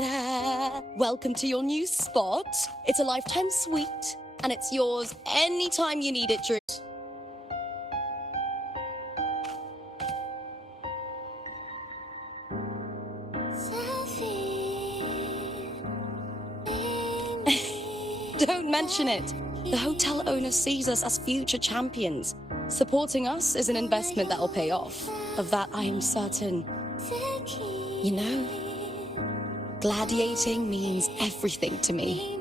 Ta-da! Welcome to your new spot. It's a lifetime suite, and it's yours anytime you need it, Drew. Don't mention it. The hotel owner sees us as future champions. Supporting us is an investment that'll pay off. Of that, I am certain. You know, gladiating means everything to me.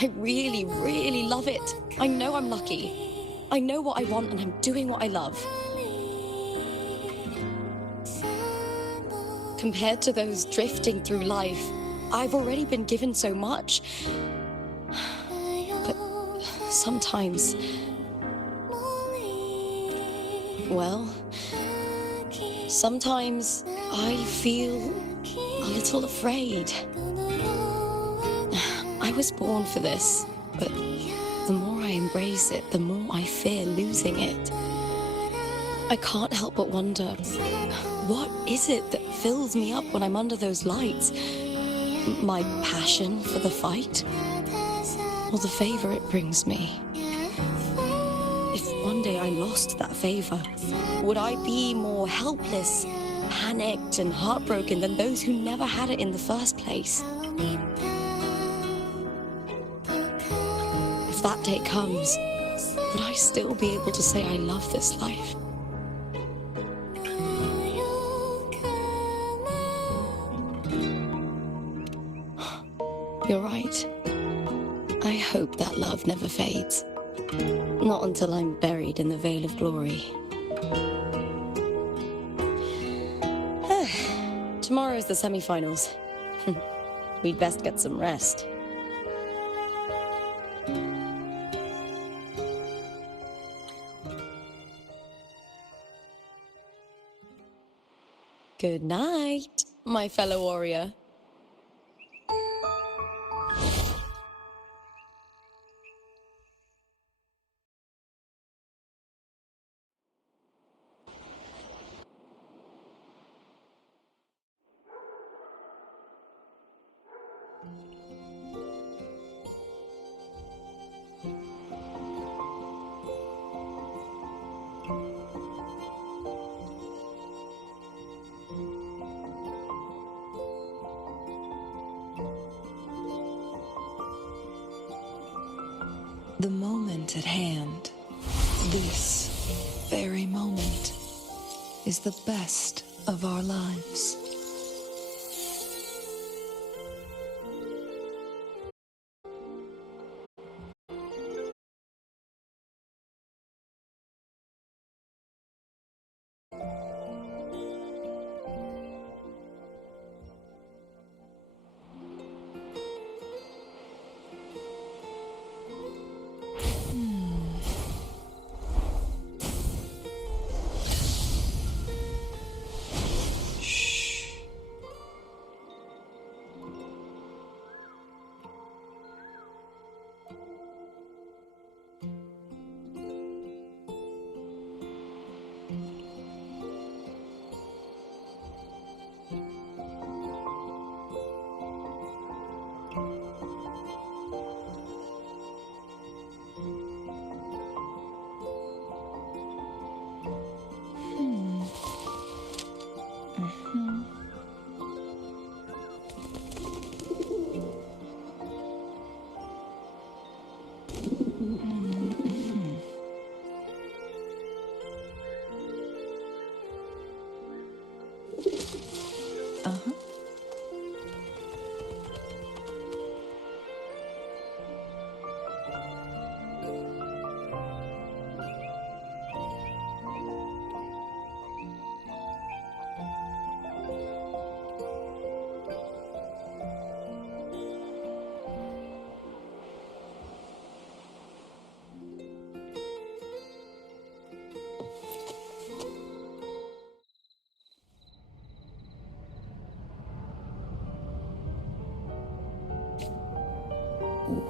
I really, really love it. I know I'm lucky. I know what I want and I'm doing what I love. Compared to those drifting through life, I've already been given so much. But sometimes, well, sometimes I feel a little afraid. I was born for this, but the more I embrace it, the more I fear losing it. I can't help but wonder, what is it that fills me up when I'm under those lights? My passion for the fight? Or the favor it brings me? If one day I lost that favor, would I be more helpless, panicked, and heartbroken than those who never had it in the first place? If that day comes, would I still be able to say I love this life? You're right. I hope that love never fades. Not until I'm buried in the veil of glory. Tomorrow's the semi-finals. We'd best get some rest. Good night, my fellow warrior. The moment at hand, this very moment, is the best of our lives.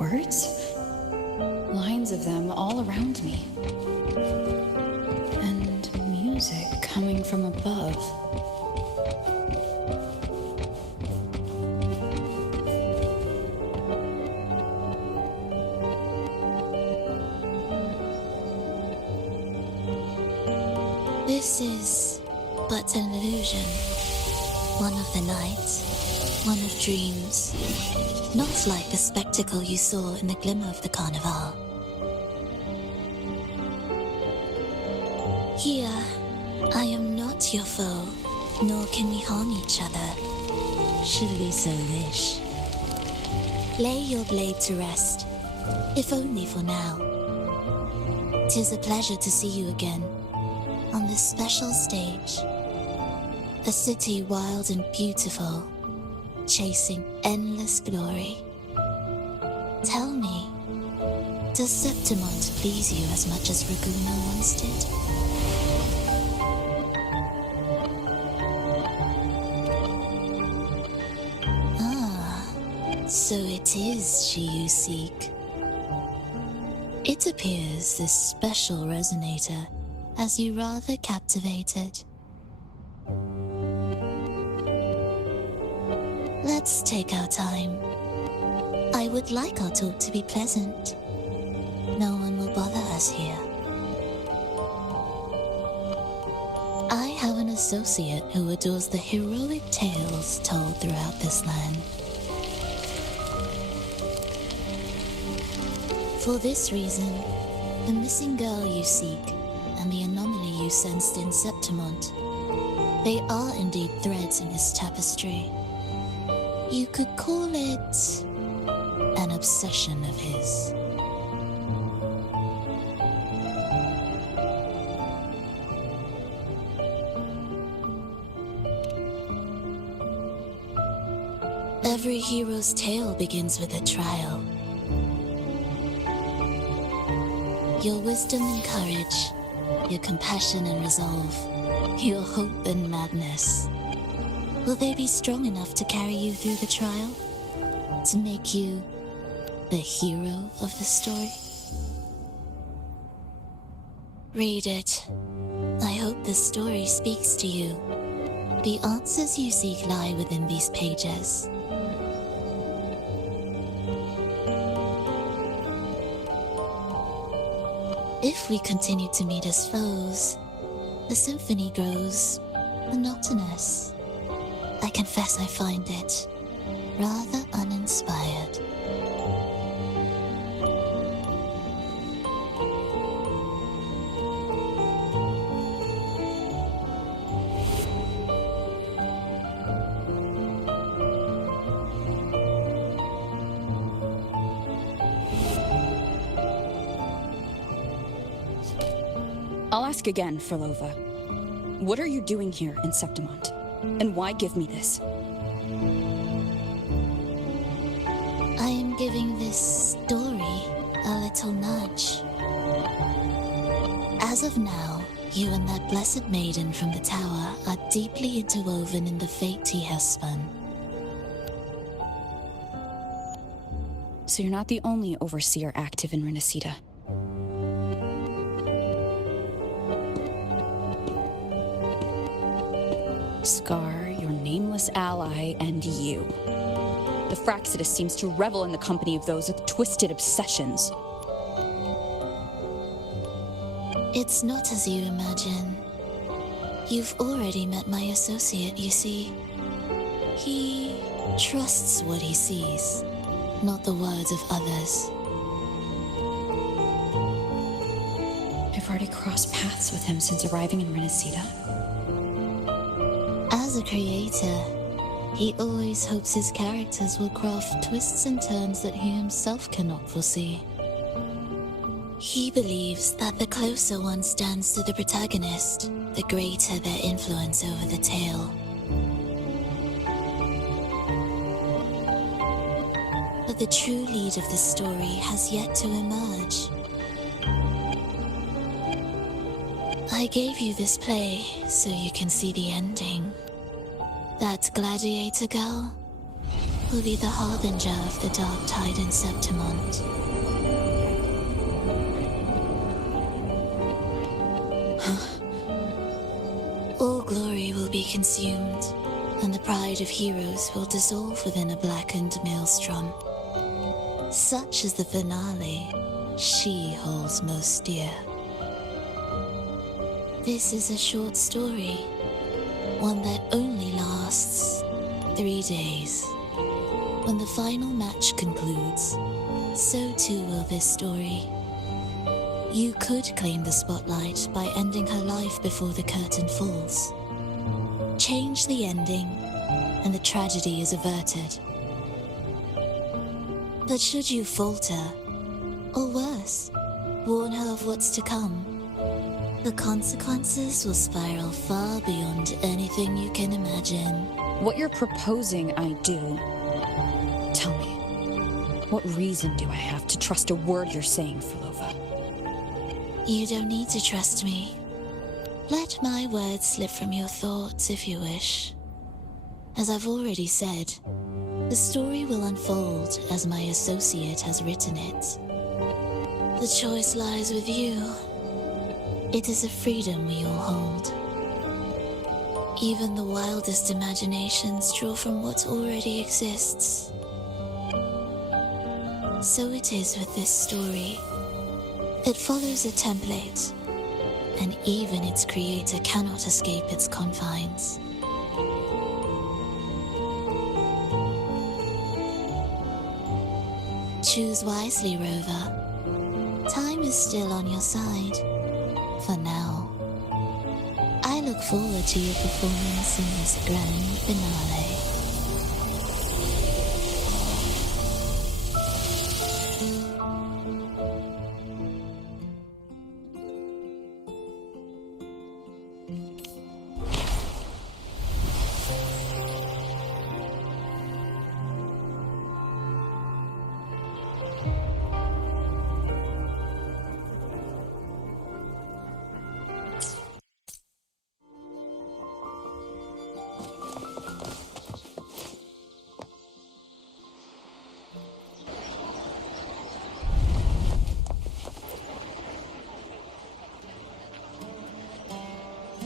Words? Lines of them all around me. And music coming from above. This is but an illusion. One of the night, one of dreams. Not like the spectacle you saw in the glimmer of the carnival. Here, I am not your foe, nor can we harm each other, should we so wish. Lay your blade to rest, if only for now. 'Tis a pleasure to see you again, on this special stage. A city wild and beautiful, chasing endless glory. Tell me, does Septimont please you as much as Raguna once did? So it is she you seek. It appears this special resonator has you rather captivated. Let's take our time. I would like our talk to be pleasant. No one will bother us here. I have an associate who adores the heroic tales told throughout this land. For this reason, the missing girl you seek and the anomaly you sensed in Septimont, they are indeed threads in this tapestry. You could call it an obsession of his. Every hero's tale begins with a trial. Your wisdom and courage, your compassion and resolve, your hope and madness. Will they be strong enough to carry you through the trial? To make you the hero of the story? Read it. I hope the story speaks to you. The answers you seek lie within these pages. If we continue to meet as foes, the symphony grows monotonous. I confess I find it rather uninspired. I'll ask again, Frolova. What are you doing here in Septimont? And why give me this? I am giving this story a little nudge. As of now, you and that blessed maiden from the tower are deeply interwoven in the fate he has spun. So you're not the only overseer active in Renacida. Scar, your nameless ally, and you. The Fraxidus seems to revel in the company of those with twisted obsessions. It's not as you imagine. You've already met my associate, you see. He trusts what he sees, not the words of others. I've already crossed paths with him since arriving in Renacida. As a creator, he always hopes his characters will craft twists and turns that he himself cannot foresee. He believes that the closer one stands to the protagonist, the greater their influence over the tale. But the true lead of the story has yet to emerge. I gave you this play so you can see the ending. That gladiator girl will be the harbinger of the dark tide in Septimont. All glory will be consumed, and the pride of heroes will dissolve within a blackened maelstrom. Such is the finale she holds most dear. This is a short story, one that only lasts 3 days. When the final match concludes, so too will this story. You could claim the spotlight by ending her life before the curtain falls. Change the ending, and the tragedy is averted. But should you falter, or worse, warn her of what's to come, the consequences will spiral far beyond anything you can imagine. What you're proposing I do. Tell me, what reason do I have to trust a word you're saying, Filova? You don't need to trust me. Let my words slip from your thoughts if you wish. As I've already said, the story will unfold as my associate has written it. The choice lies with you. It is a freedom we all hold. Even the wildest imaginations draw from what already exists. So it is with this story. It follows a template, and even its creator cannot escape its confines. Choose wisely, Rover. Time is still on your side. For now. I look forward to your performance in this grand finale.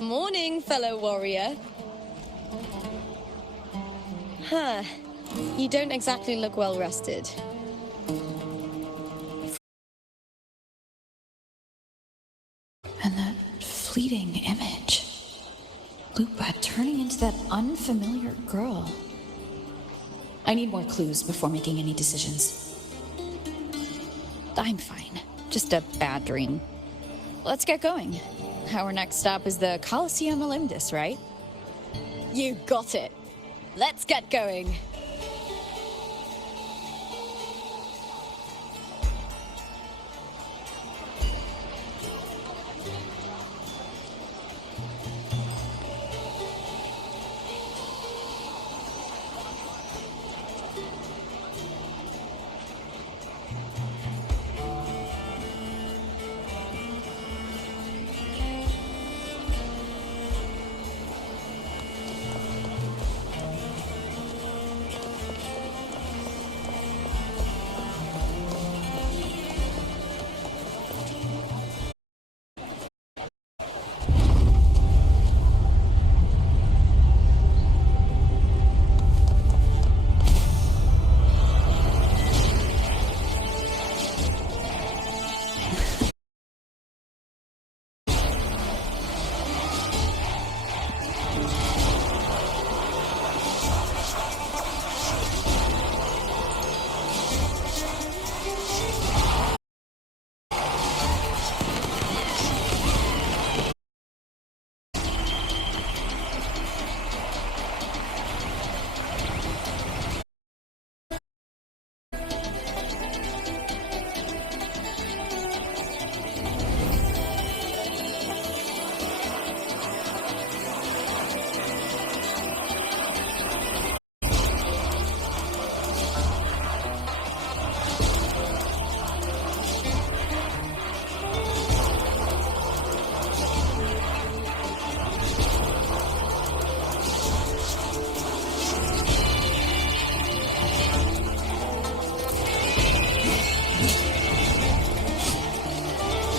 Morning, fellow warrior. Huh. You don't exactly look well rested. And that fleeting image. Lupa turning into that unfamiliar girl. I need more clues before making any decisions. I'm fine. Just a bad dream. Let's get going. Our next stop is the Colosseum Olympus, right? You got it. Let's get going.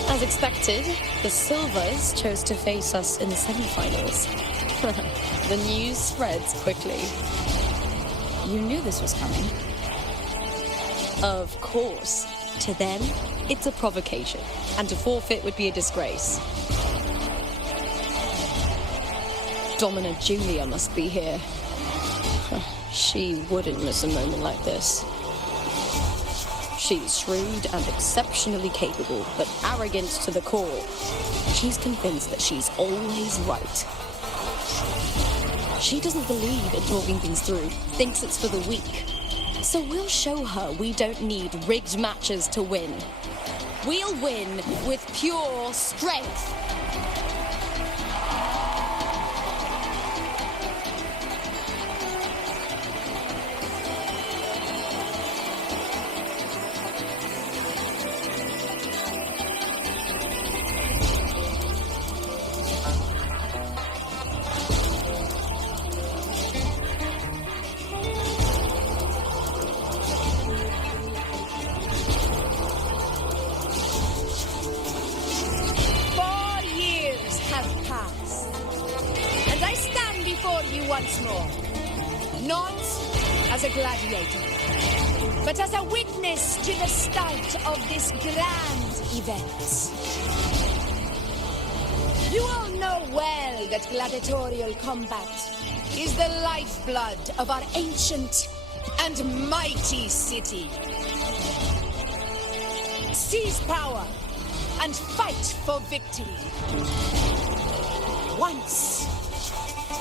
As expected, the Silvers chose to face us in the semi-finals. The news spreads quickly. You knew this was coming. Of course. To them, it's a provocation, and to forfeit would be a disgrace. Domina Julia must be here. She wouldn't miss a moment like this. She's shrewd and exceptionally capable, but arrogant to the core. She's convinced that she's always right. She doesn't believe in talking things through, thinks it's for the weak. So we'll show her we don't need rigged matches to win. We'll win with pure strength. Once more, not as a gladiator, but as a witness to the start of this grand event. You all know well that gladiatorial combat is the lifeblood of our ancient and mighty city. Seize power and fight for victory. Once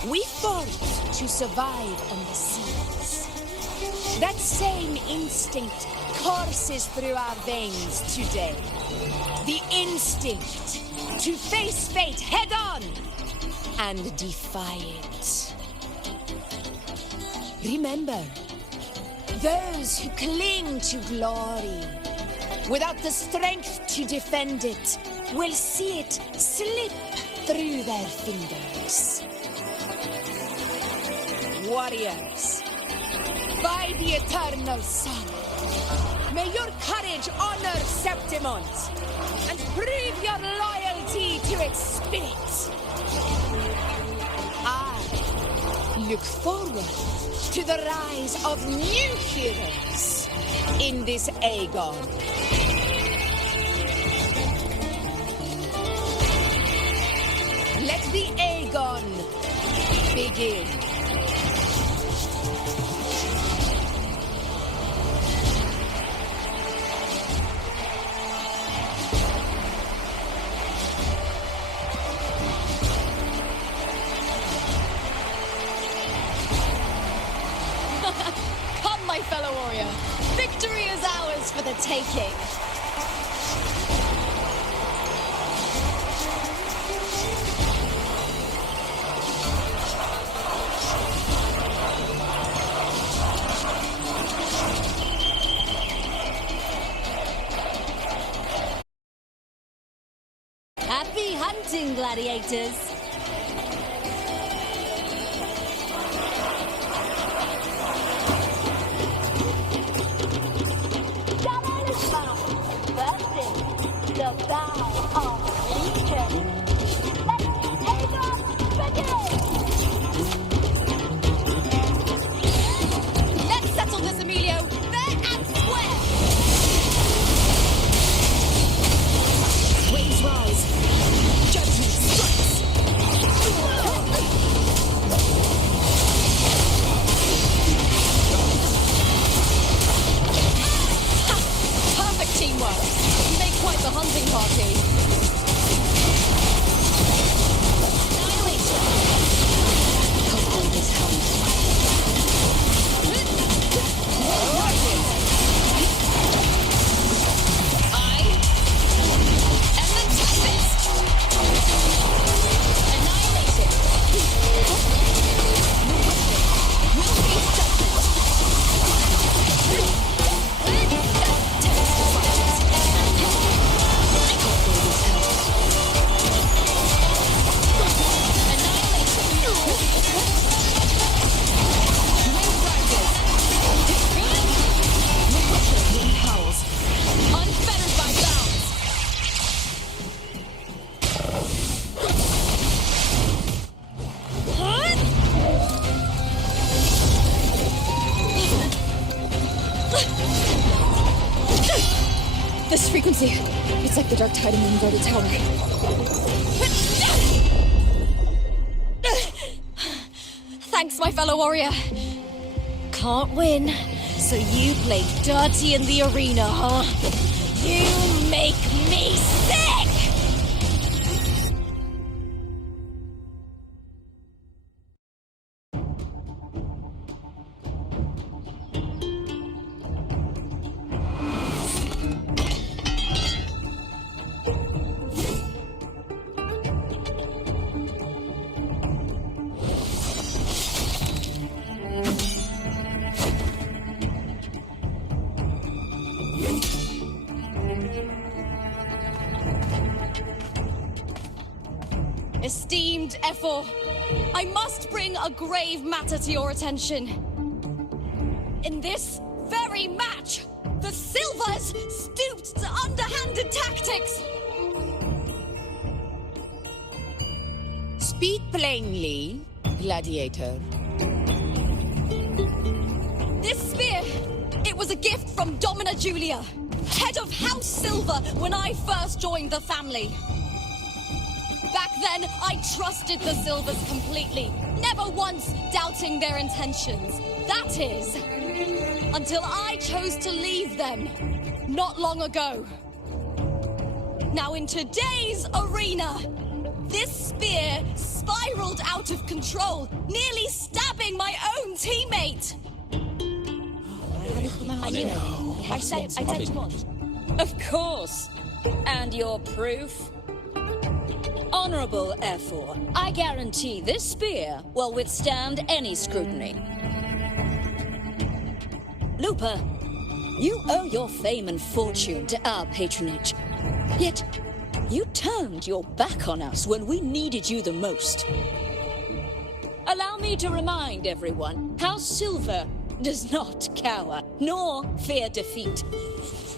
we fought to survive on the seas. That same instinct courses through our veins today. The instinct to face fate head-on and defy it. Remember, those who cling to glory without the strength to defend it will see it slip through their fingers. Warriors, by the eternal sun, may your courage honor Septimont and prove your loyalty to its spirit. I look forward to the rise of new heroes in this Aegon. Let the Aegon begin. Come, my fellow warrior. Victory is ours for the taking. Happy hunting, gladiators! The bow of Legion. Let's settle this, Emilio, fair and square. Waves rise. Judgment strikes. Perfect teamwork. You make quite the hunting party. This frequency, it's like the dark tide in the inverted tower. Thanks, my fellow warrior. Can't win, so you play dirty in the arena, huh? You make me sick! Esteemed Ephor, I must bring a grave matter to your attention. In this very match, the Silvers stooped to underhanded tactics. Speak plainly, gladiator. This spear, it was a gift from Domina Julia, head of House Silver when I first joined the family. Back then, I trusted the Silvers completely, never once doubting their intentions. That is, until I chose to leave them, not long ago. Now in today's arena, this spear spiraled out of control, nearly stabbing my own teammate. I knew. I said once. Of course. And your proof? Honorable Ephor, I guarantee this spear will withstand any scrutiny. Lupa, you owe your fame and fortune to our patronage. Yet, you turned your back on us when we needed you the most. Allow me to remind everyone, House Silver does not cower, nor fear defeat.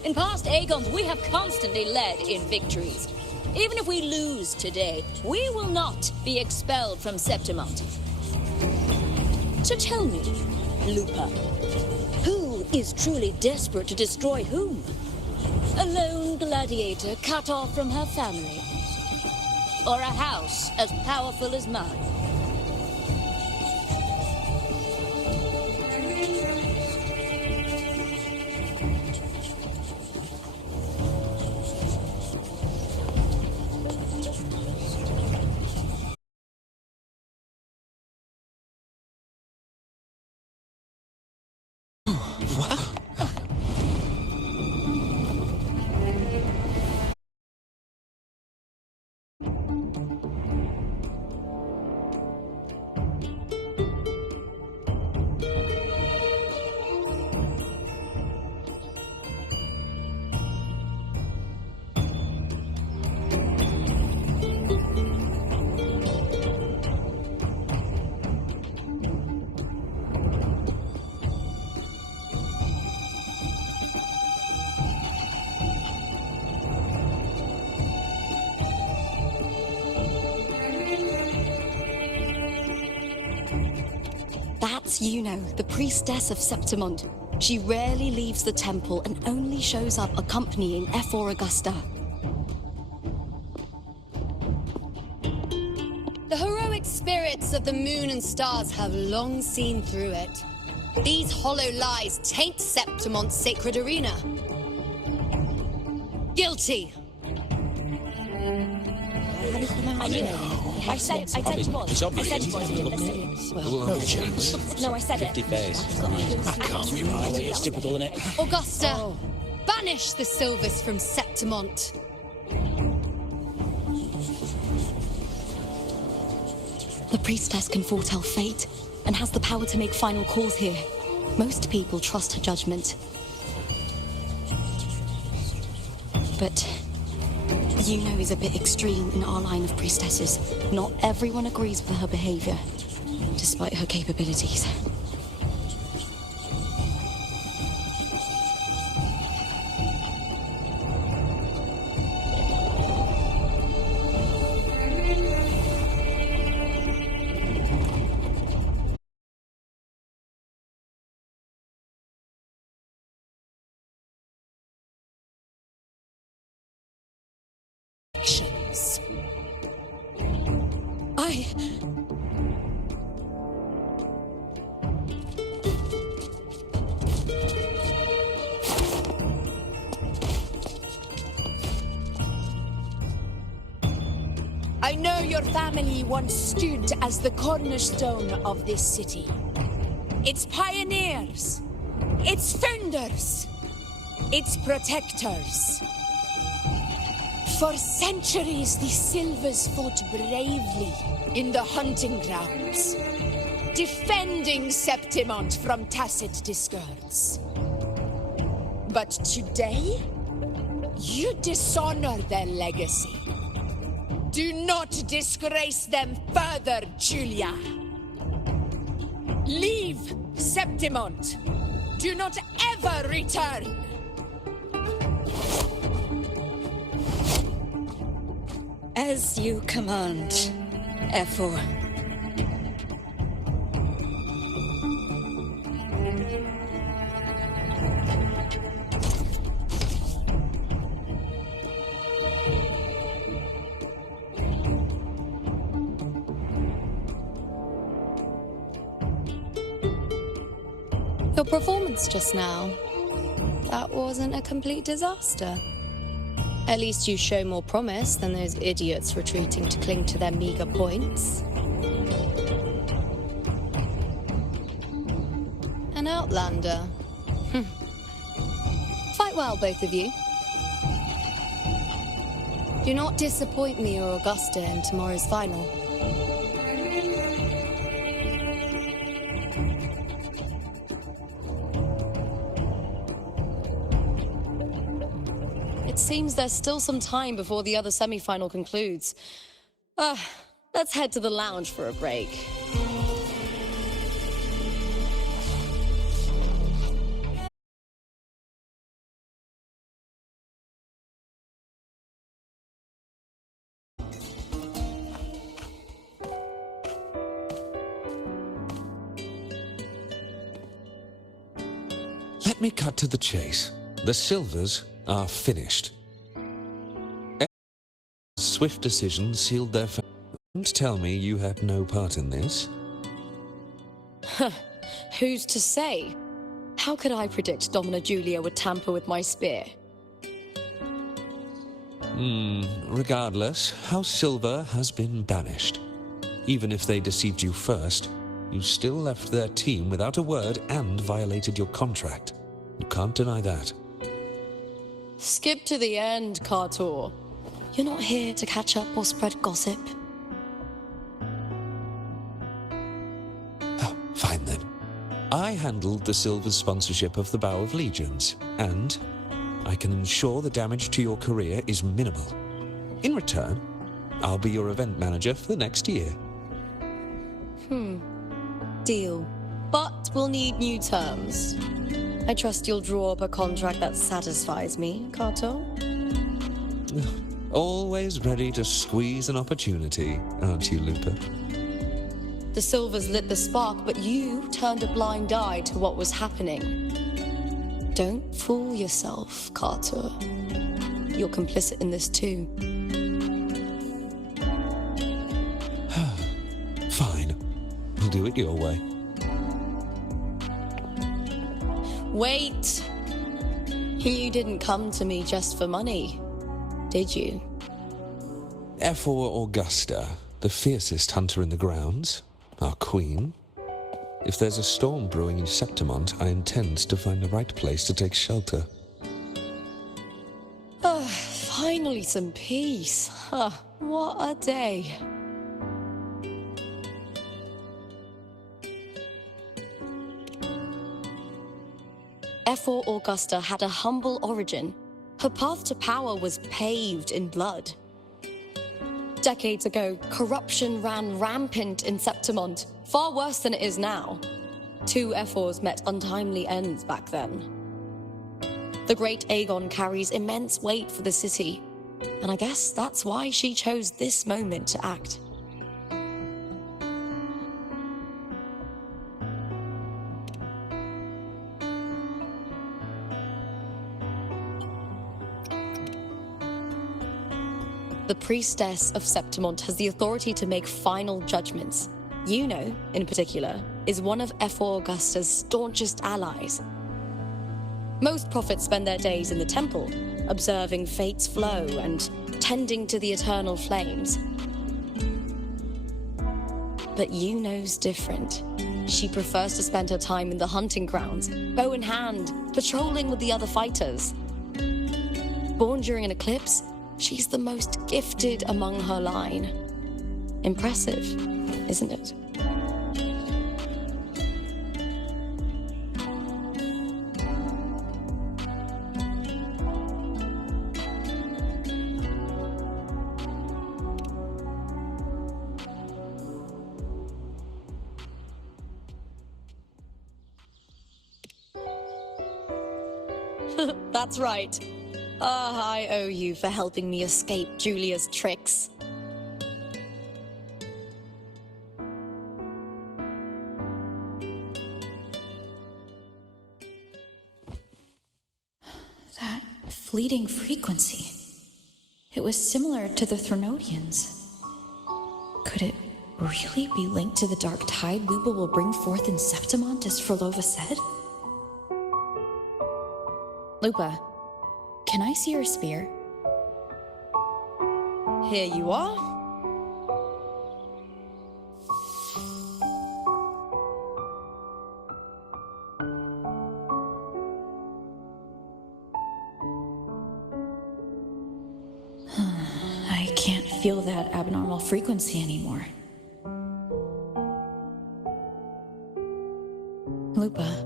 In past Aegons, we have constantly led in victories. Even if we lose today, we will not be expelled from Septimont. So tell me, Lupa, who is truly desperate to destroy whom? A lone gladiator cut off from her family? Or a house as powerful as mine? That's Yuno, the priestess of Septimont. She rarely leaves the temple and only shows up accompanying Ephor Augusta. The heroic spirits of the moon and stars have long seen through it. These hollow lies taint Septimont's sacred arena. Guilty. I knew. I said once. It's obvious. No chance. No, I said 50 it. face. That can't be right. It's typical, isn't it? Augusta, banish the Silvers from Septimont. The priestess can foretell fate and has the power to make final calls here. Most people trust her judgment. But Yuno is a bit extreme in our line of priestesses. Not everyone agrees with her behavior, despite her capabilities. I know your family once stood as the cornerstone of this city. Its pioneers, its founders, its protectors. For centuries, the Silvers fought bravely in the hunting grounds, defending Septimont from tacit discords. But today, you dishonor their legacy. Do not disgrace them further, Julia. Leave Septimont. Do not ever return. As you command, F4. Your performance just now, that wasn't a complete disaster. At least you show more promise than those idiots retreating to cling to their meager points. An outlander. Fight well, both of you. Do not disappoint me or Augusta in tomorrow's final. It seems there's still some time before the other semi-final concludes. Let's head to the lounge for a break. Let me cut to the chase. The Silvers are finished. Swift decision sealed their fate. Don't tell me you had no part in this. Who's to say? How could I predict Domina Julia would tamper with my spear? Regardless, House Silver has been banished. Even if they deceived you first, you still left their team without a word and violated your contract. You can't deny that. Skip to the end, Cartor. You're not here to catch up or spread gossip. Oh, fine then. I handled the Silver's sponsorship of the Bow of Legions, and I can ensure the damage to your career is minimal. In return, I'll be your event manager for the next year. Deal. But we'll need new terms. I trust you'll draw up a contract that satisfies me, Cartor. Always ready to squeeze an opportunity, aren't you, Lupa? The Silvers lit the spark, but you turned a blind eye to what was happening. Don't fool yourself, Cartor. You're complicit in this too. Fine. We'll do it your way. Wait! You didn't come to me just for money, did you? F4 Augusta, the fiercest hunter in the grounds, our queen. If there's a storm brewing in Septimont, I intend to find the right place to take shelter. Finally some peace. What a day. F4 Augusta had a humble origin. Her path to power was paved in blood. Decades ago, corruption ran rampant in Septimont, far worse than it is now. Two F4s met untimely ends back then. The great Aegon carries immense weight for the city, and I guess that's why she chose this moment to act. The priestess of Septimont has the authority to make final judgments. Yuno, in particular, is one of F4 Augusta's staunchest allies. Most prophets spend their days in the temple, observing fate's flow and tending to the eternal flames. But Yuno's different. She prefers to spend her time in the hunting grounds, bow in hand, patrolling with the other fighters. Born during an eclipse, she's the most gifted among her line. Impressive, isn't it? That's right. I owe you for helping me escape Julia's tricks. That fleeting frequency. It was similar to the Threnodians. Could it really be linked to the dark tide Lupa will bring forth in Septimont, as Frolova said? Lupa, can I see your spear? Here you are. I can't feel that abnormal frequency anymore. Lupa,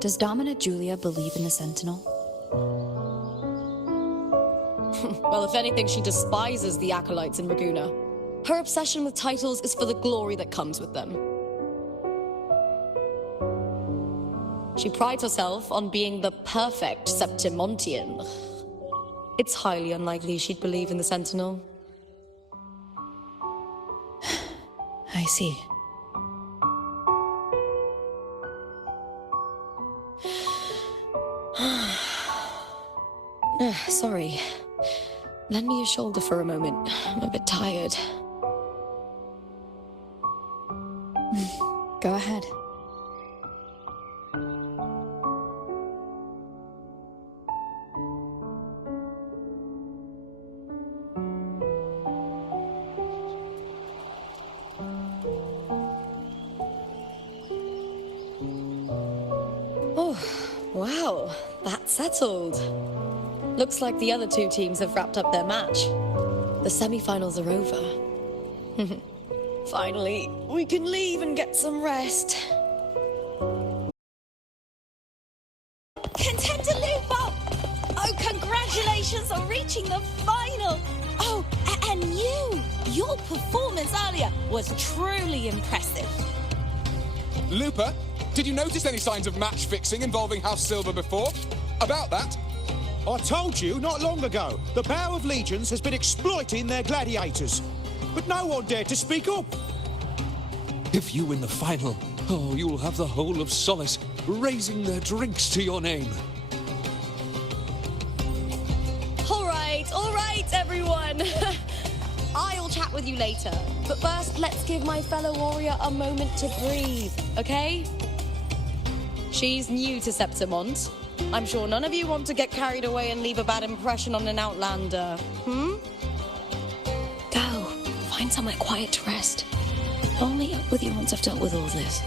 does Domina Julia believe in the Sentinel? Well, if anything, she despises the acolytes in Raguna. Her obsession with titles is for the glory that comes with them. She prides herself on being the perfect Septimontian. It's highly unlikely she'd believe in the Sentinel. I see. Sorry. Lend me your shoulder for a moment. I'm a bit tired. Go ahead. Oh, wow. That's settled. Looks like the other two teams have wrapped up their match. The semi-finals are over. Finally, we can leave and get some rest. Contender Lupa! Oh, congratulations on reaching the final! Oh, and your performance earlier was truly impressive. Lupa, did you notice any signs of match fixing involving House Silver before? About that? I told you not long ago, the Bow of Legions has been exploiting their gladiators. But no one dared to speak up. If you win the final, oh, you'll have the whole of Solace raising their drinks to your name. All right, everyone. I'll chat with you later. But first, let's give my fellow warrior a moment to breathe, okay? She's new to Septimont. I'm sure none of you want to get carried away and leave a bad impression on an outlander. Go. Find somewhere quiet to rest. I'll meet up with you once I've dealt with all this.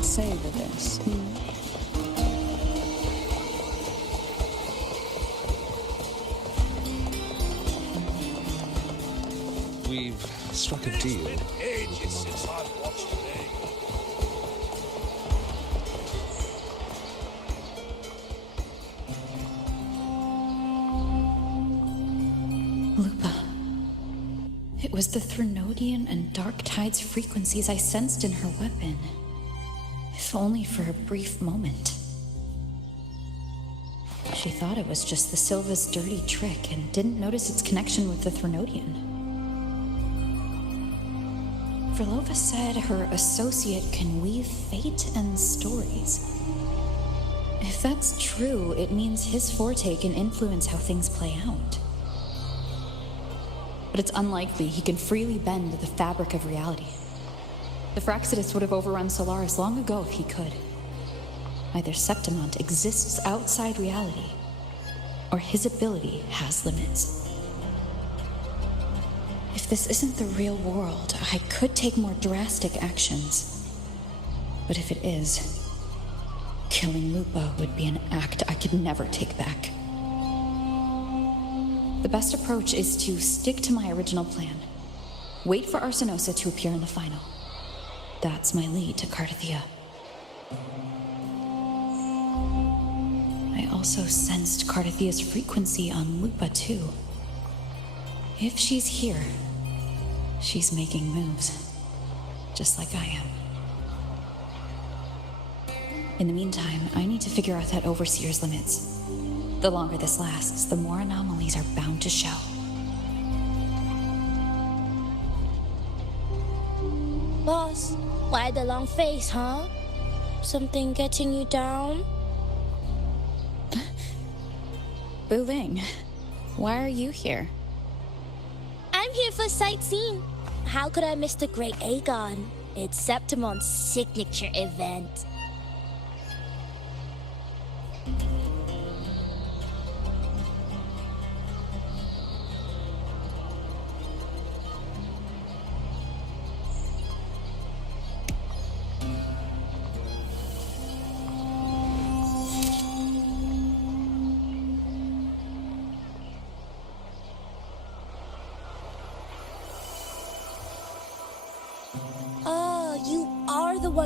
Savor this. We've struck a deal. Ages since I've watched today. was the Threnodian and Dark Tide's frequencies I sensed in her weapon. If only for a brief moment. She thought it was just the Silva's dirty trick and didn't notice its connection with the Threnodian. Verlova said her associate can weave fate and stories. If that's true, it means his forte can influence how things play out. But it's unlikely he can freely bend the fabric of reality. The Fraxidus would have overrun Solaris long ago if he could. Either Septimont exists outside reality, or his ability has limits. If this isn't the real world, I could take more drastic actions. But if it is, killing Lupa would be an act I could never take back. The best approach is to stick to my original plan. Wait for Arsenosa to appear in the final. That's my lead to Cardathia. I also sensed Cardathia's frequency on Lupa too. If she's here, she's making moves, just like I am. In the meantime, I need to figure out that Overseer's limits. The longer this lasts, the more anomalies are bound to show. Boss, why the long face, huh? Something getting you down? Buling, why are you here? I'm here for sightseeing. How could I miss the Great Aegon? It's Septimon's signature event.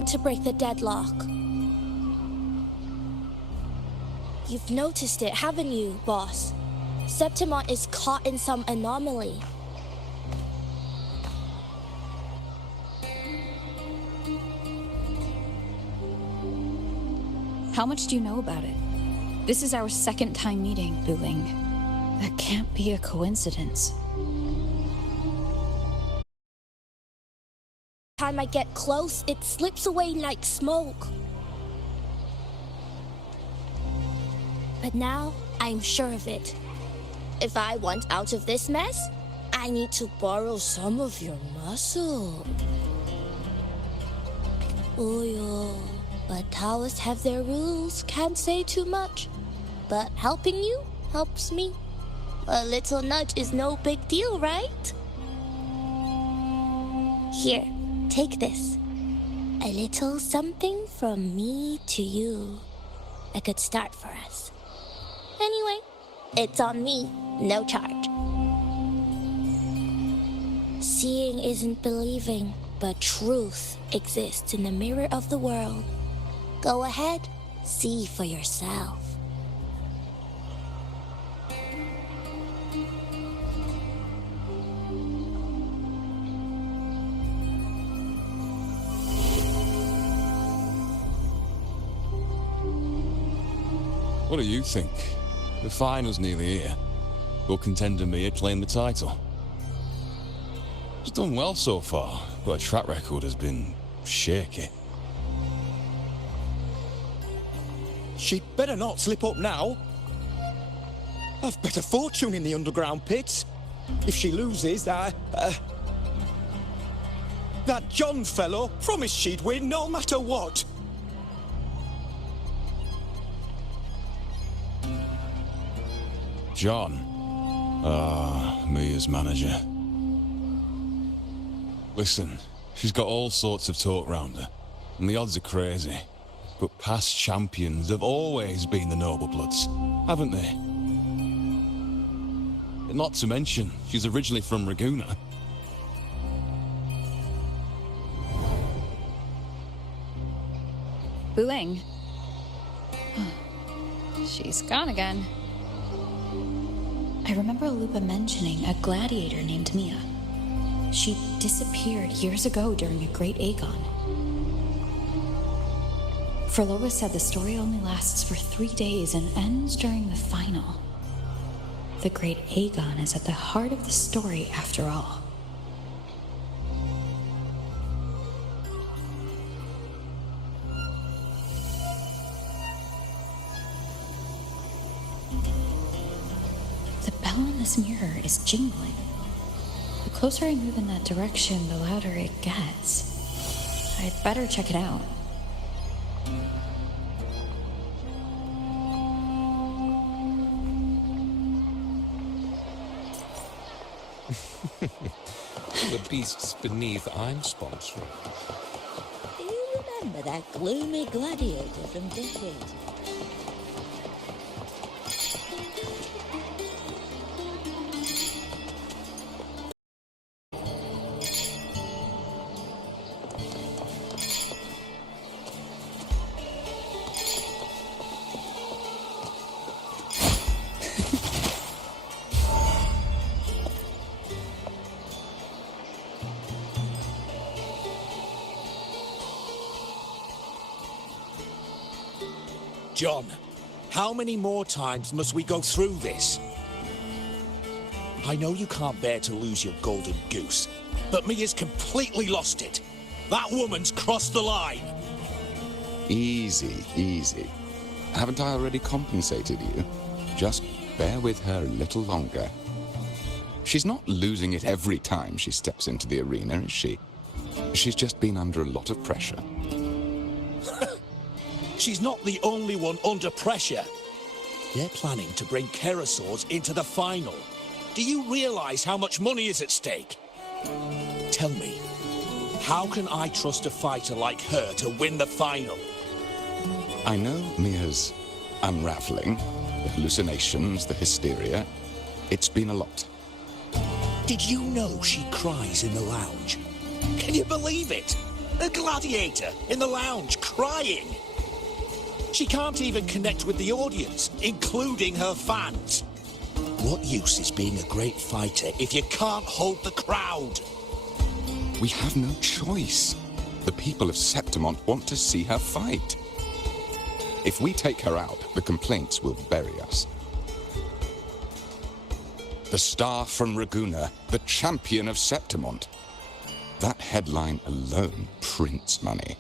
To break the deadlock. You've noticed it, haven't you, boss? Septimont is caught in some anomaly. How much do you know about it? This is our second time meeting, Buling. That can't be a coincidence. Time I get close, it slips away like smoke. But now, I'm sure of it. If I want out of this mess, I need to borrow some of your muscle. Oh, but Taoists have their rules, can't say too much. But helping you helps me. A little nudge is no big deal, right? Here. Take this. A little something from me to you. A good start for us. Anyway, it's on me, no charge. Seeing isn't believing, but truth exists in the mirror of the world. Go ahead, see for yourself. What do you think? The final's nearly here. Will contender Mia claim the title? She's done well so far, but her track record has been shaky. She'd better not slip up now. I've better fortune in the underground pits. If she loses, that John fellow promised she'd win no matter what. John. Mia's manager. Listen, she's got all sorts of talk round her, and the odds are crazy. But past champions have always been the noble bloods, haven't they? And not to mention, she's originally from Raguna. Buling. She's gone again. I remember Lupa mentioning a gladiator named Mia. She disappeared years ago during a Great Aegon. Forloa said the story only lasts for 3 days and ends during the final. The Great Aegon is at the heart of the story after all. The bell in this mirror is jingling. The closer I move in that direction, the louder it gets. I'd better check it out. The beasts beneath I'm sponsoring. Do you remember that gloomy gladiator from decades? John, how many more times must we go through this? I know you can't bear to lose your golden goose, but Mia's completely lost it. That woman's crossed the line. Easy, easy. Haven't I already compensated you? Just bear with her a little longer. She's not losing it every time she steps into the arena, is she? She's just been under a lot of pressure. She's not the only one under pressure. They're planning to bring Kerasaurs into the final. Do you realize how much money is at stake? Tell me, how can I trust a fighter like her to win the final? I know Mia's unraveling, the hallucinations, the hysteria. It's been a lot. Did you know she cries in the lounge? Can you believe it? A gladiator in the lounge crying. She can't even connect with the audience, including her fans. What use is being a great fighter if you can't hold the crowd? We have no choice. The people of Septimont want to see her fight. If we take her out, the complaints will bury us. The star from Raguna, the champion of Septimont. That headline alone prints money.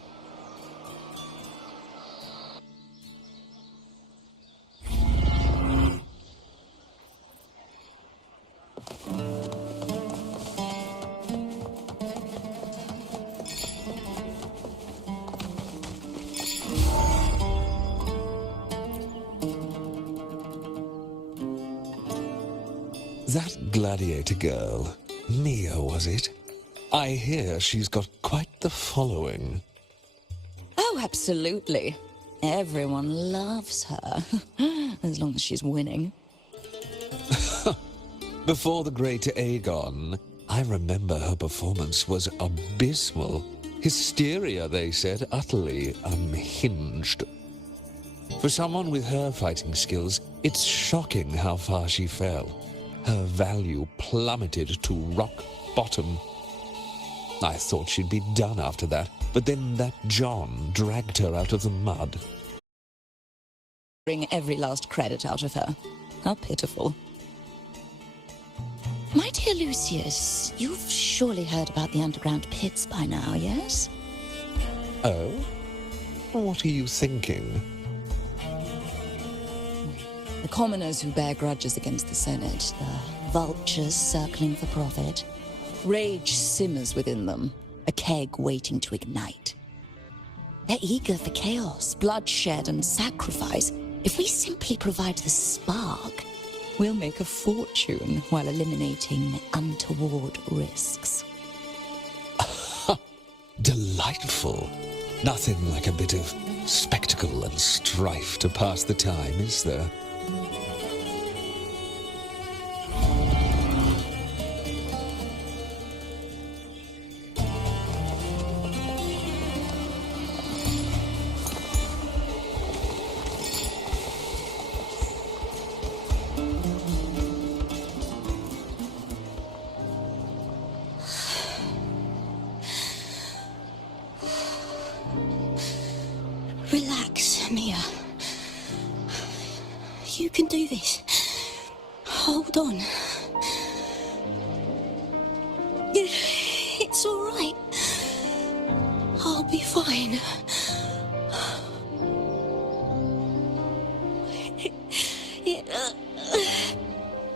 That gladiator girl, Mia, was it? I hear she's got quite the following. Oh, absolutely. Everyone loves her, as long as she's winning. Before the Great Aegon, I remember her performance was abysmal. Hysteria, they said, utterly unhinged. For someone with her fighting skills, it's shocking how far she fell. Her value plummeted to rock bottom. I thought she'd be done after that, but then that John dragged her out of the mud. Bring every last credit out of her. How pitiful. My dear Lucius, you've surely heard about the underground pits by now, yes? Oh? What are you thinking? The commoners who bear grudges against the Senate, the vultures circling for profit. Rage simmers within them, a keg waiting to ignite. They're eager for chaos, bloodshed, and sacrifice. If we simply provide the spark, we'll make a fortune while eliminating untoward risks. Delightful. Nothing like a bit of spectacle and strife to pass the time, is there? can do this. Hold on. It's all right. I'll be fine.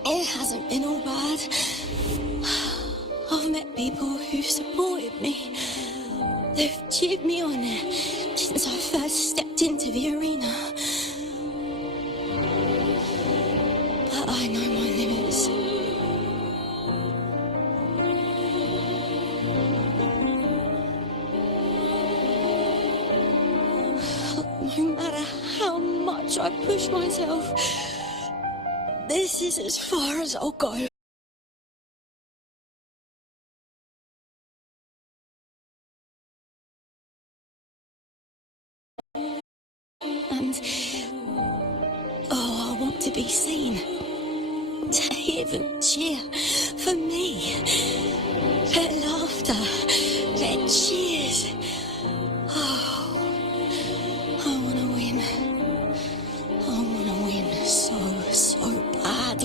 It hasn't been all bad. I've met people who supported me. They've cheered me on since I first stepped into the arena. But I know my limits. No matter how much I push myself, this is as far as I'll go. And, I want to be seen. To hear them cheer for me. Their laughter, their cheers. Oh, I want to win. I want to win so bad.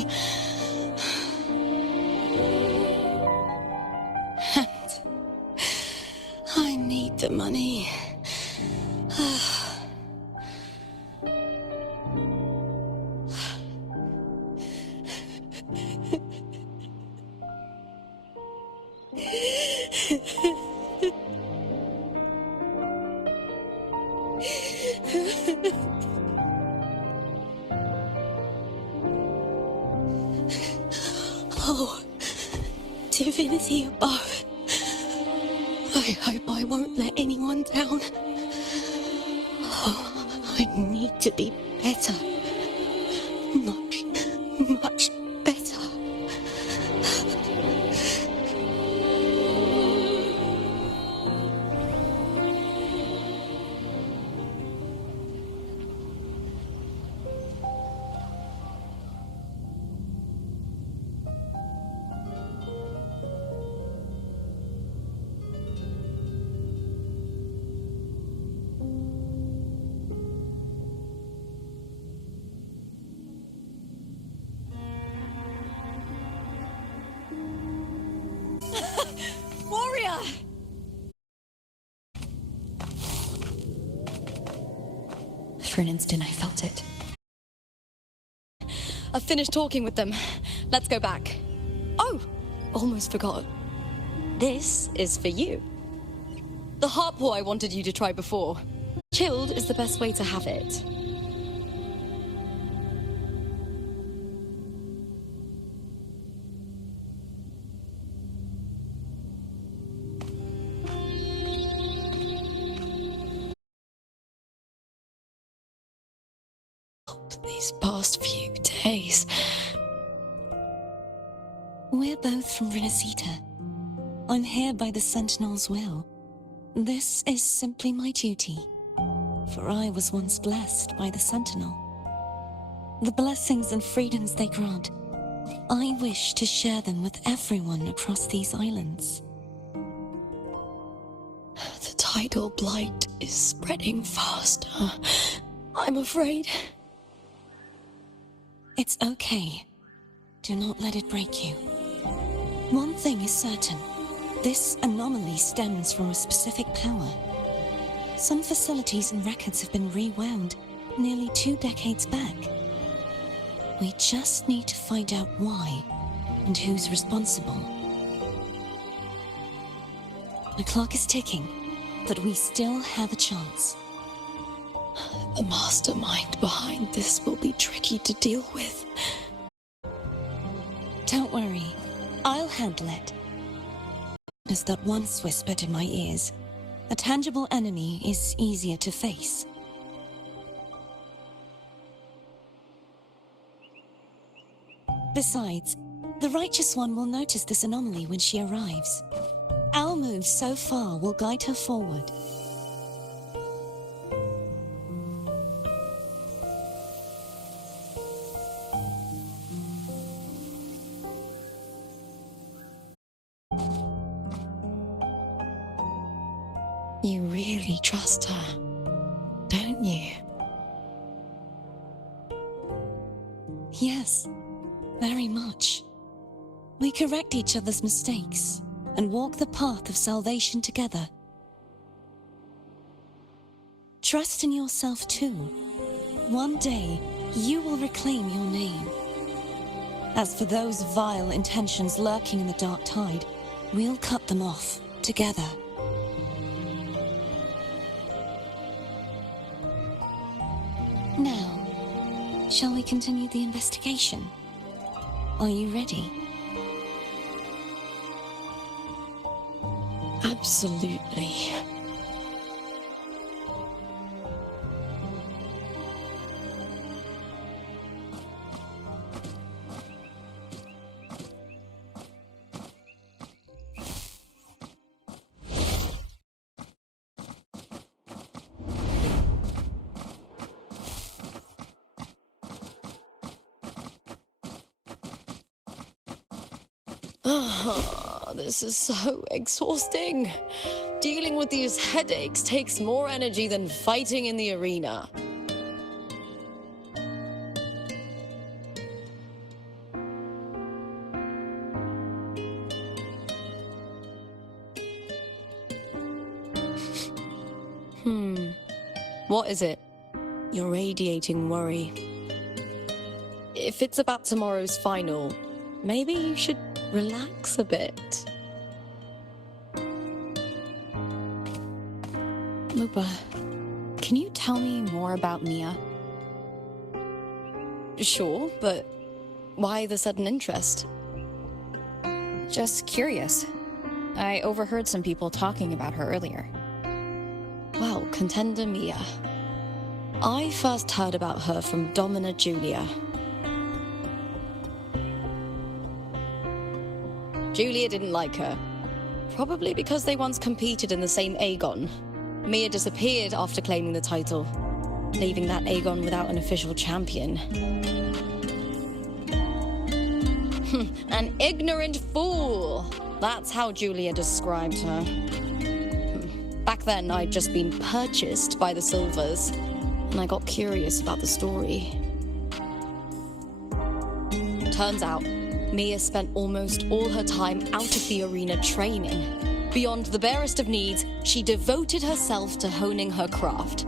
And I need the money. Oh, Divinity above. I hope I won't let anyone down. Oh, I need to be better. Much better. Warrior! For an instant, I felt it. I've finished talking with them. Let's go back. Oh, almost forgot. This is for you. The heart pour I wanted you to try before. Chilled is the best way to have it. These past few days. We're both from Renacita. I'm here by the Sentinel's will. This is simply my duty, for I was once blessed by the Sentinel. The blessings and freedoms they grant, I wish to share them with everyone across these islands. The tidal blight is spreading faster. I'm afraid. It's okay. Do not let it break you. One thing is certain. This anomaly stems from a specific power. Some facilities and records have been rewound nearly 2 decades back. We just need to find out why and who's responsible. The clock is ticking, but we still have a chance. The mastermind behind this will be tricky to deal with. Don't worry, I'll handle it. As that once whispered in my ears, a tangible enemy is easier to face. Besides, the Righteous One will notice this anomaly when she arrives. Our move so far will guide her forward. You really trust her, don't you? Yes, very much. We correct each other's mistakes and walk the path of salvation together. Trust in yourself too. One day, you will reclaim your name. As for those vile intentions lurking in the dark tide, we'll cut them off together. Now, shall we continue the investigation? Are you ready? Absolutely. This is so exhausting. Dealing with these headaches takes more energy than fighting in the arena. What is it? You're radiating worry. If it's about tomorrow's final, maybe you should relax a bit. Lupa, can you tell me more about Mia? Sure, but why the sudden interest? Just curious. I overheard some people talking about her earlier. Well, contender Mia. I first heard about her from Domina Julia. Julia didn't like her. Probably because they once competed in the same Aegon. Mia disappeared after claiming the title, leaving that Aegon without an official champion. An ignorant fool! That's how Julia described her. Back then, I'd just been purchased by the Silvers, and I got curious about the story. Turns out, Mia spent almost all her time out of the arena training. Beyond the barest of needs, she devoted herself to honing her craft.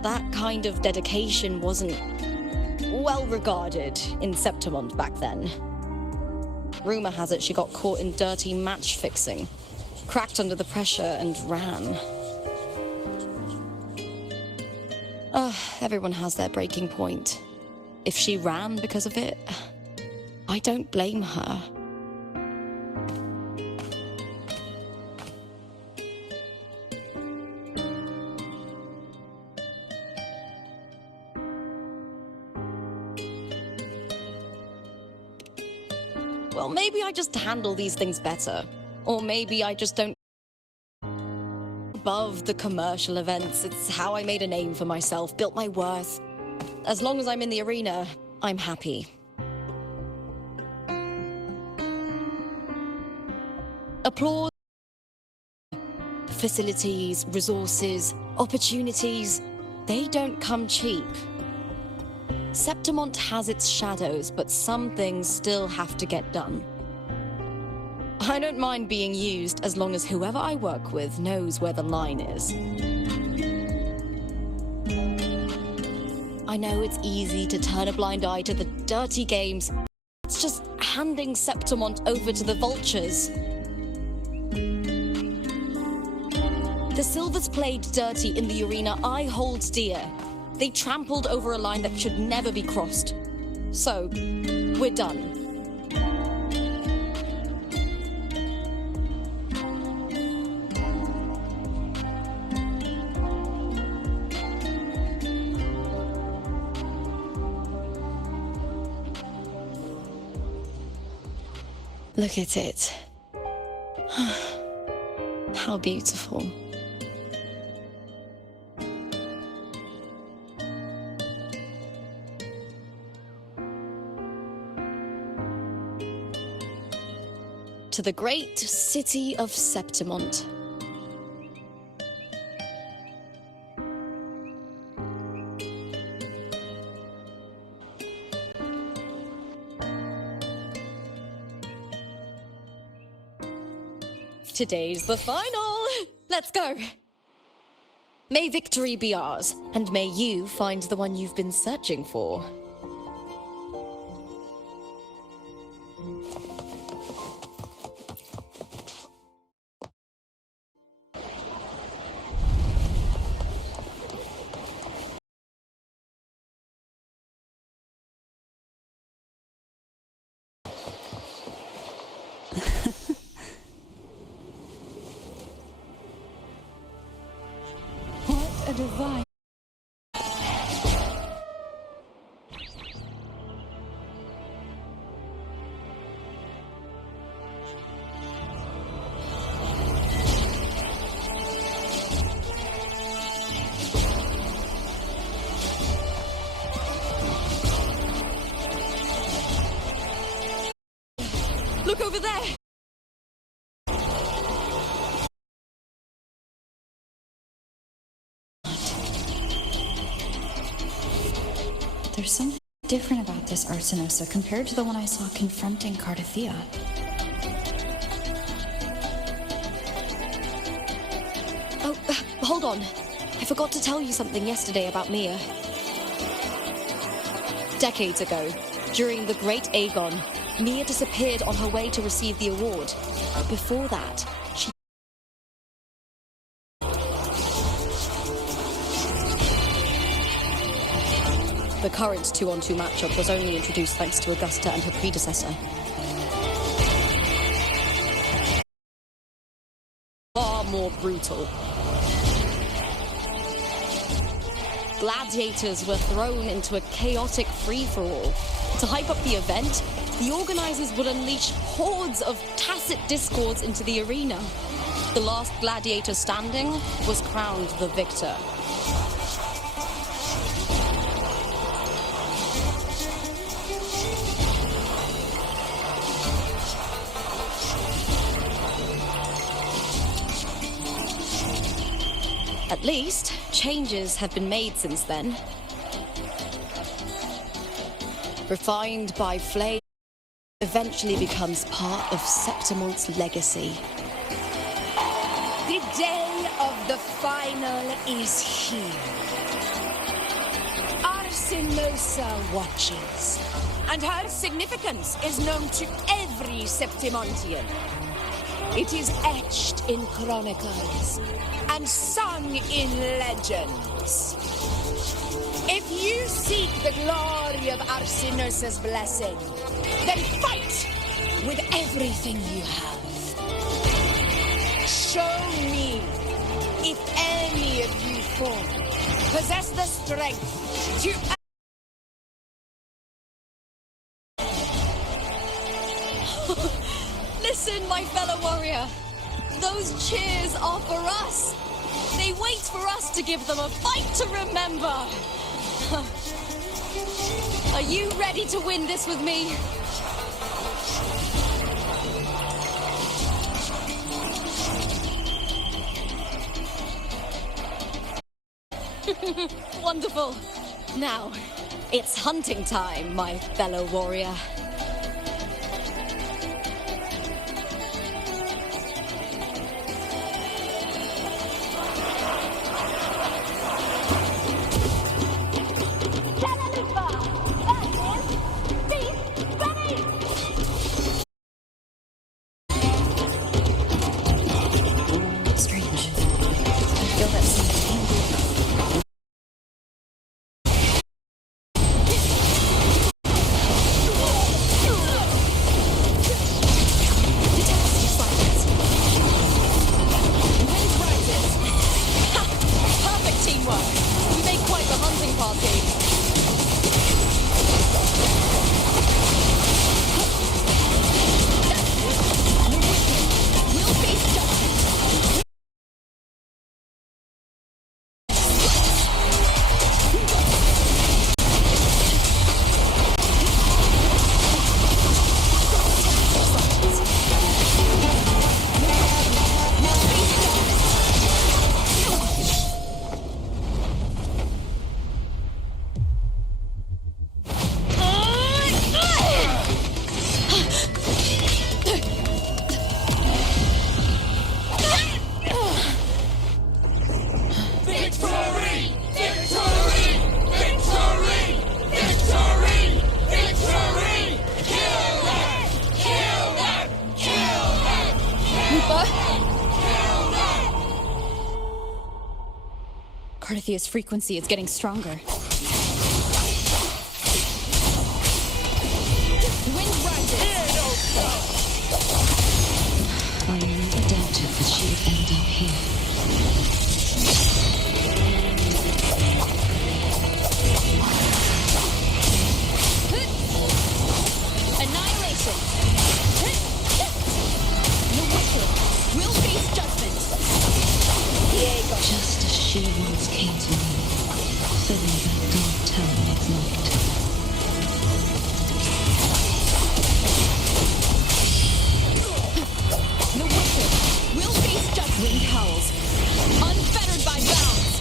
That kind of dedication wasn't well regarded in Septimont back then. Rumor has it she got caught in dirty match fixing, cracked under the pressure and ran. Everyone has their breaking point. If she ran because of it, I don't blame her. Well, maybe I just handle these things better. Or maybe I just don't above the commercial events. It's how I made a name for myself, built my worth. As long as I'm in the arena, I'm happy. Applause, facilities, resources, opportunities, they don't come cheap. Septimont has its shadows, but some things still have to get done. I don't mind being used as long as whoever I work with knows where the line is. I know it's easy to turn a blind eye to the dirty games. It's just handing Septimont over to the vultures. The Silvers played dirty in the arena I hold dear. They trampled over a line that should never be crossed. So, we're done. Look at it. How beautiful. To the great city of Septimont. Today's the final. Let's go. May victory be ours, and may you find the one you've been searching for. What a divine. Look over there! There's something different about this Arsinosa compared to the one I saw confronting Cardathea. Oh, hold on. I forgot to tell you something yesterday about Mia. Decades ago, during the Great Aegon, Mia disappeared on her way to receive the award. Before that, she... The current 2-on-2 matchup was only introduced thanks to Augusta and her predecessor. Far more brutal. Gladiators were thrown into a chaotic free-for-all. To hype up the event, the organizers would unleash hordes of tacit discords into the arena. The last gladiator standing was crowned the victor. At least, changes have been made since then. Refined by flame, eventually becomes part of Septimon's legacy. The day of the final is here. Arsinosa watches, and her significance is known to every Septimontian. It is etched in chronicles and sung in legends. If you seek the glory of Arsinosa's blessing, then fight with everything you have. Show me if any of you four possess the strength to... Listen, my fellow warrior. Those cheers are for us. They wait for us to give them a fight to remember. Are you ready to win this with me? Wonderful. Now, it's hunting time, my fellow warrior. Strange. I feel that same thing. Carthia's frequency is getting stronger. Wind rises! I never doubted that she would end up here. Annihilation! The wicked will face judgment! Just as she once came to me, filling that dark tower with light. The wicked will face judgment! Wind howls, unfettered by bounds!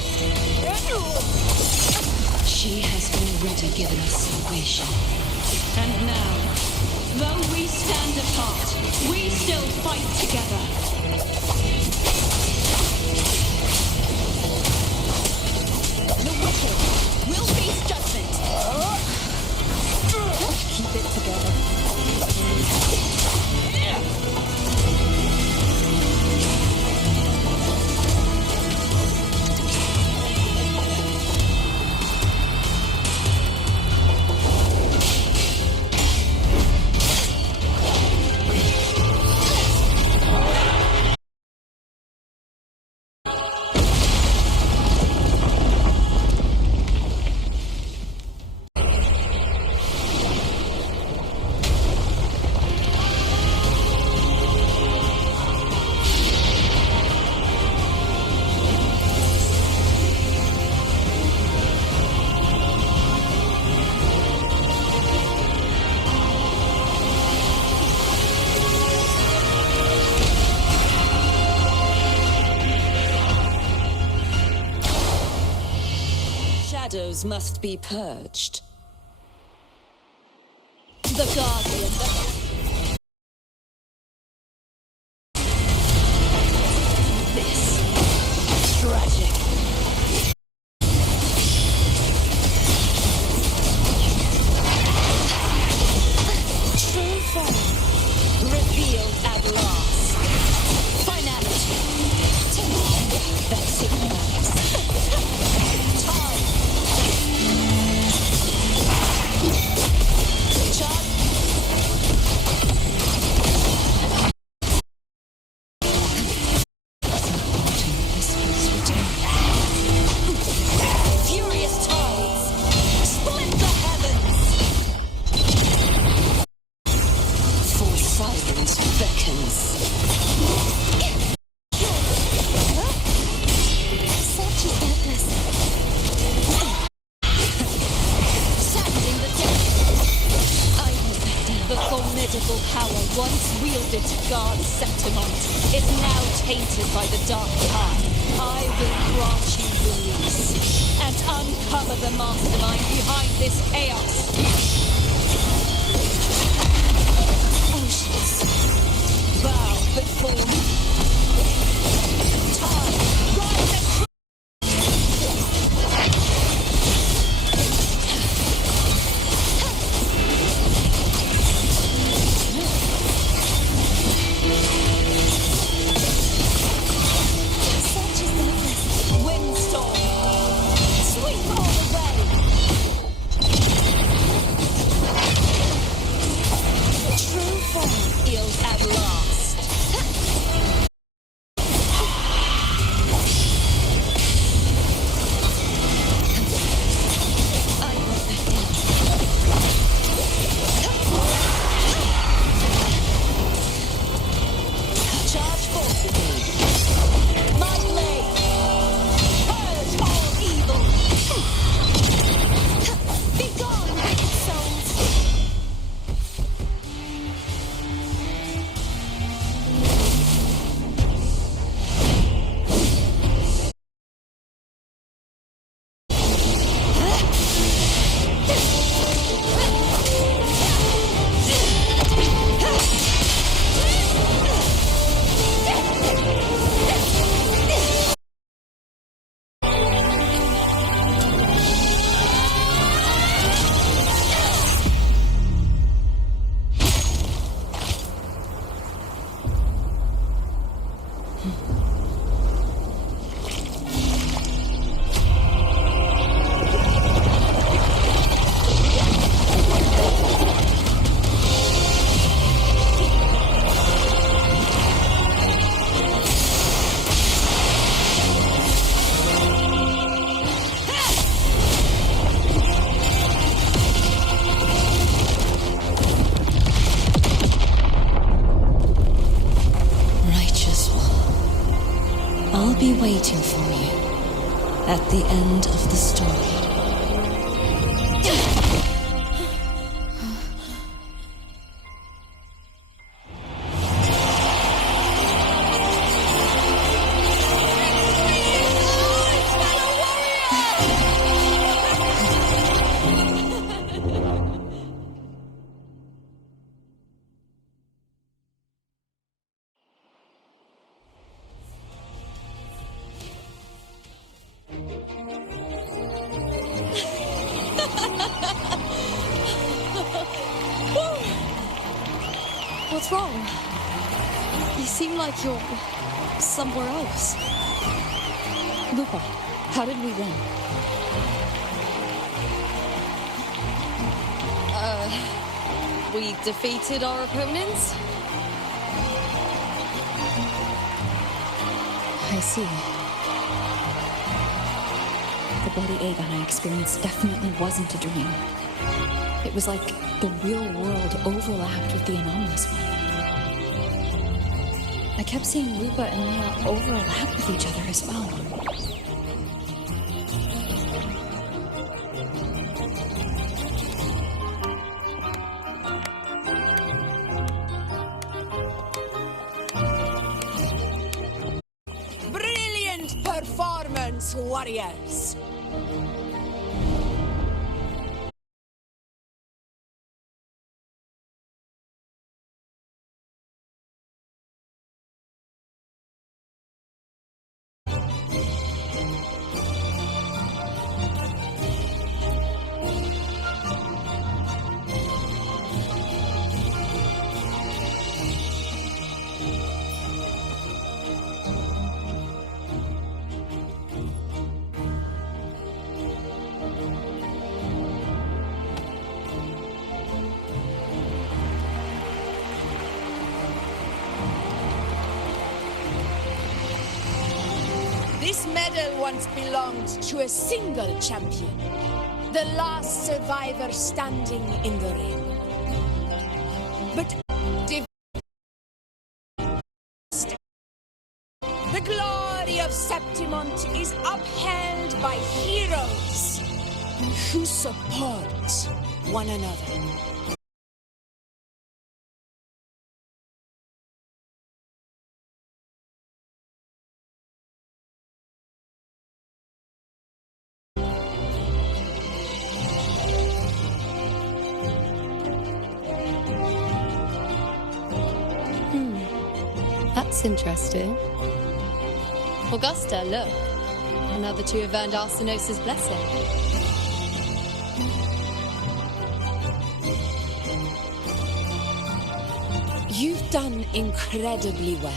She has already given us salvation. And now, though we stand apart, we still fight together. The wicked will face judgment! Keep it together. Shadows must be purged. The Guardian. This tragic. True form revealed at last. Finality. That signifies time. Charge. Furious tides split the heavens. For silence beckons. Such is their blessing. Sanding the dead. The formidable power once wielded to guard Septimont is now tainted by the dark tide. I will grant you release and uncover the mastermind behind this chaos. Oceans, bow before me. Time, rise and Such is their blessing. windstorm, sweep all away. True form healed at last. I'll be waiting for you at the end of the story. What's wrong? You seem like you're somewhere else. Lupa, how did we win? We defeated our opponents? I see. The bloody egg I experienced definitely wasn't a dream. It was like the real world overlapped with the anomalous one. I kept seeing Lupa and Mia overlap with each other as well. Brilliant performance, warriors! This medal once belonged to a single champion, the last survivor standing in the ring. But the glory of Septimont is upheld by heroes who support one another. That's interesting. Augusta, look. Another two have earned Arsenos's blessing. You've done incredibly well.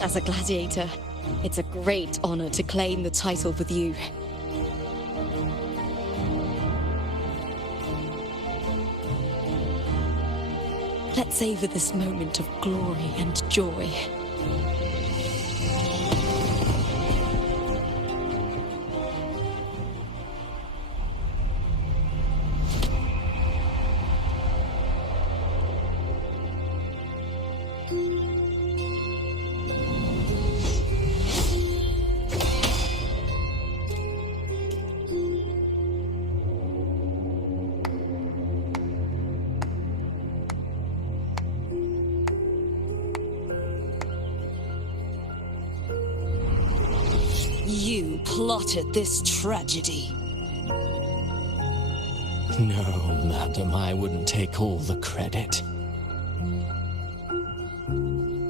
As a gladiator, it's a great honor to claim the title with you. Let's savor this moment of glory and joy. You plotted this tragedy. No, madam, I wouldn't take all the credit.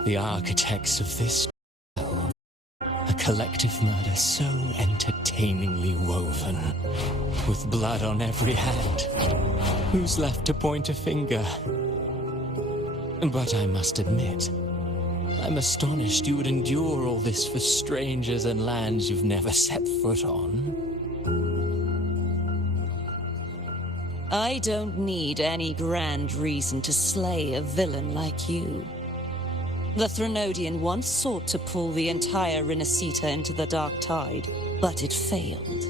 The architects of this a collective murder so entertainingly woven, with blood on every hand. Who's left to point a finger? But I must admit, I'm astonished you would endure all this for strangers and lands you've never set foot on. I don't need any grand reason to slay a villain like you. The Threnodian once sought to pull the entire Rinascita into the Dark Tide, but it failed.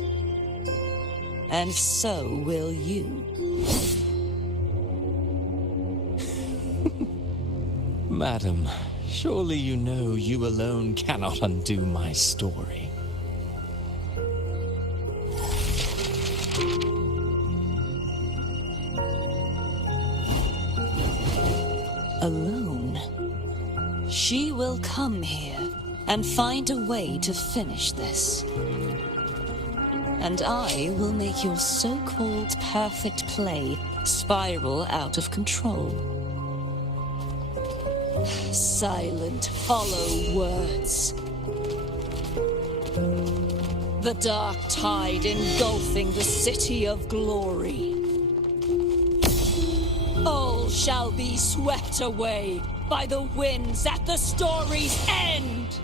And so will you. Madam, surely you know you alone cannot undo my story. Alone. She will come here and find a way to finish this. And I will make your so-called perfect play spiral out of control. Silent, hollow words. The dark tide engulfing the city of glory. All shall be swept away by the winds at the story's end!